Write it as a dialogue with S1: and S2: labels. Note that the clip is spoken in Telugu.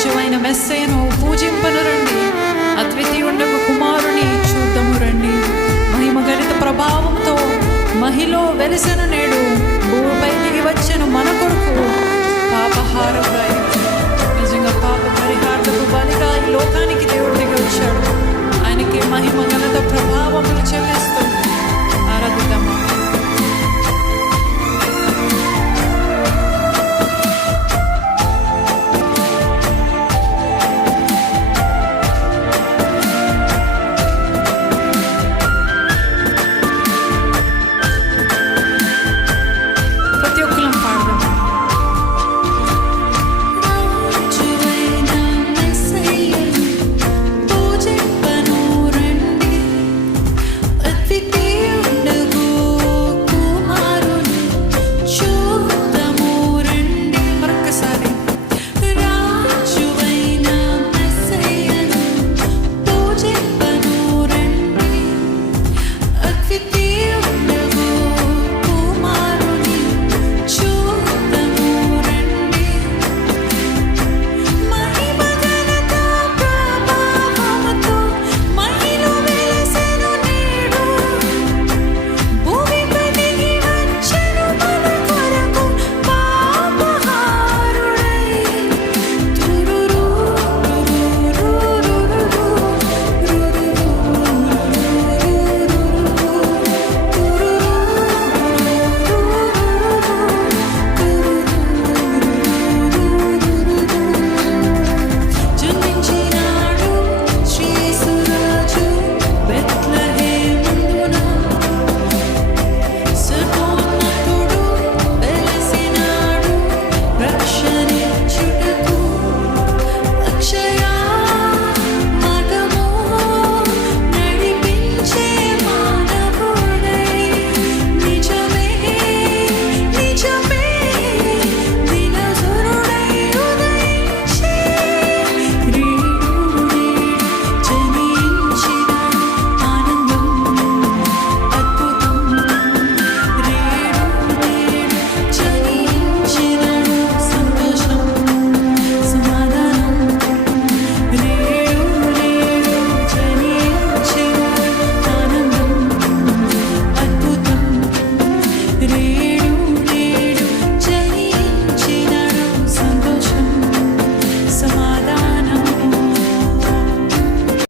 S1: రాజువైన మెస్సేను పూజింపను రండి. అద్వితీయుండకు కుమారుని చూద్దాము రండి. మహిమ గణిత ప్రభావంతో మహిలో వెలిసిన నేడు భూమిపై దిగి వచ్చిన మన కొరకు. పాపహారంగా నిజంగా పాప పరిహారతకు బలిగా ఈ లోకానికి దేవుడు దిగి వచ్చాడు. ఆయనకి మహిమ ఘనత ప్రభావములు చెల్లి